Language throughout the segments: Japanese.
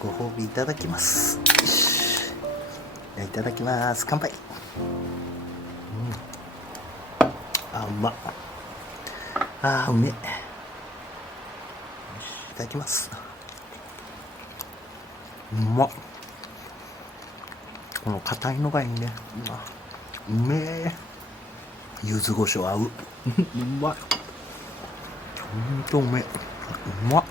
ご褒美いただきます。いただきます。乾杯。あ、うまっ。うめえ。いただきます。うまっ。この硬いのがいいね。うめえ。柚子胡椒合う。うまい。ほんとうめえ。うまっ。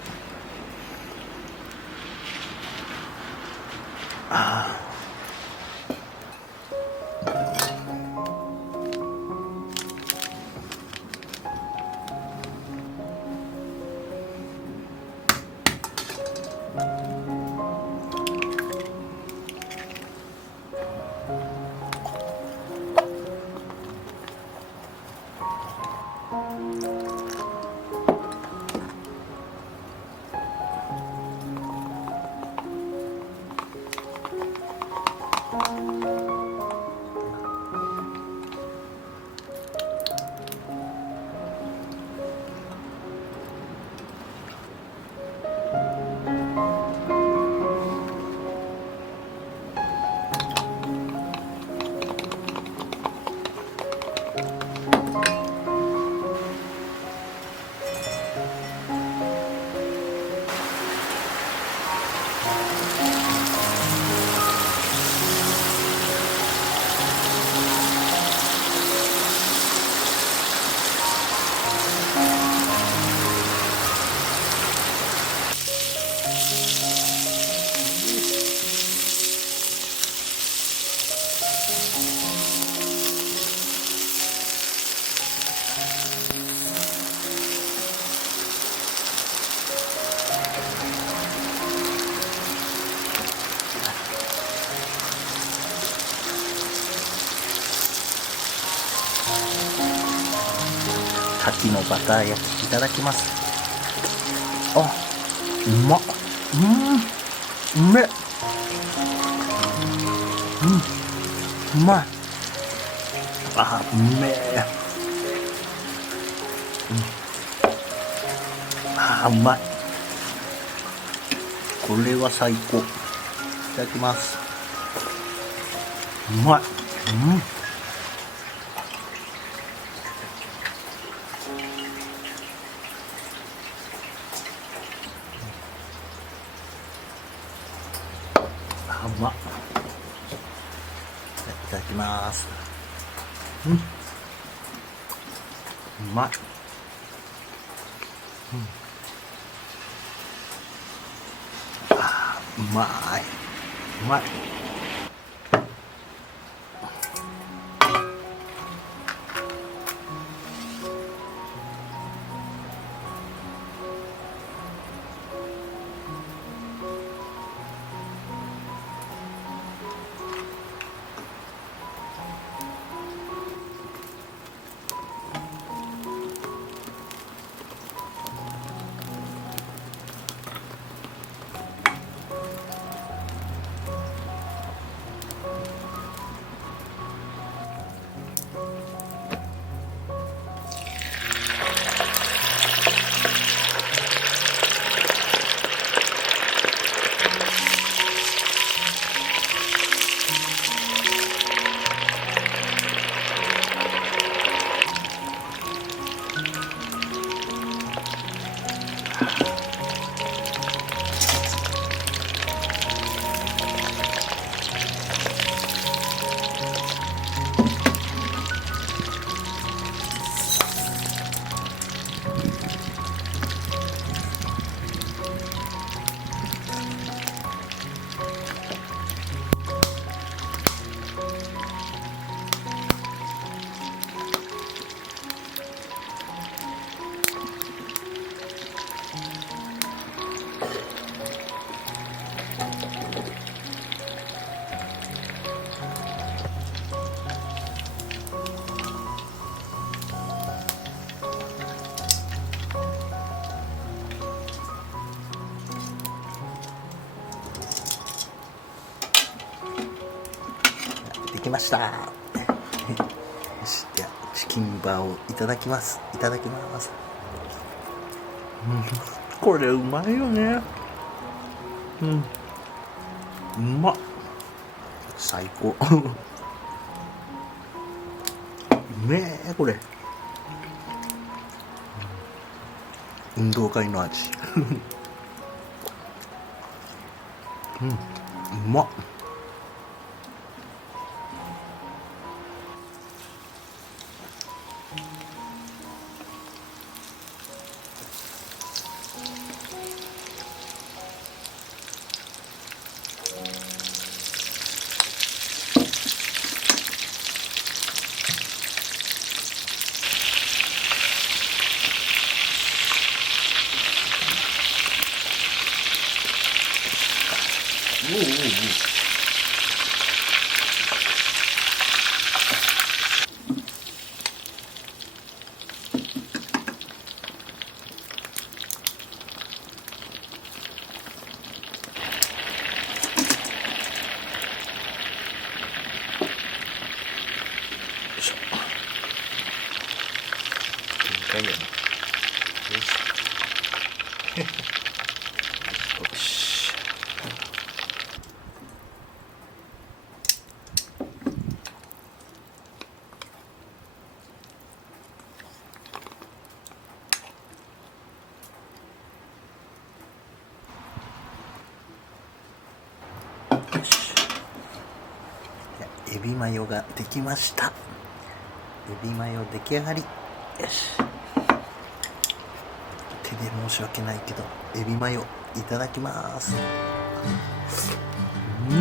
牡蠣のバター焼きいただきます。あ、うまっ。うめっ。うまい。うめえ。うまい。これは最高。いただきます。うまい。うまっ。いただきます。うまい。うまい。うまい。きました。よし、ではチキンバーをいただきます。いただきます。これうまいよね。うまっ。最高。うめえこれ。運動会の味。うまっ。おうおうおう。限界やな。よし。エビマヨができました。エビマヨ出来上がり。よし。手で申し訳ないけどエビマヨいただきます。う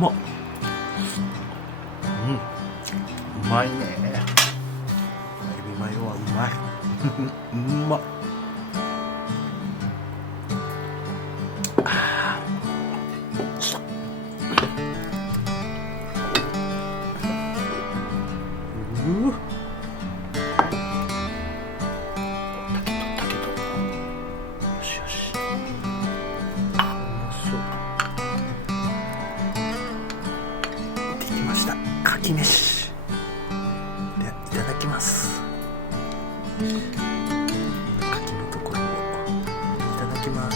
まっ。うまいね。エビマヨはうまい。うまっ。かき飯でいただきます。かきのところをいただきます。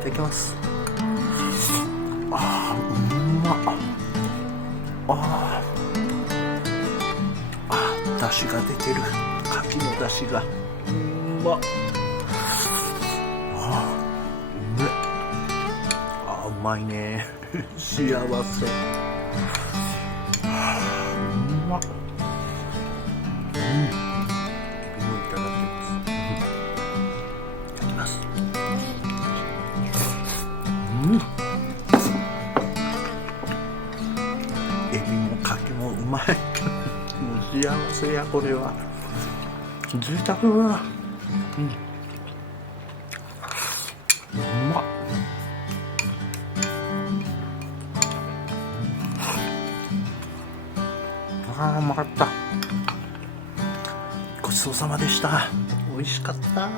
いただきます。あー、うまっ。出汁が出てる。かきの出汁がうまっ。うまいね。幸せ。うまっ。エビもいただきます。いただきます。エビもカキもうまい。もう幸せやこれは。贅沢だな。うまっ。うまかった。ごちそうさまでした。美味しかった。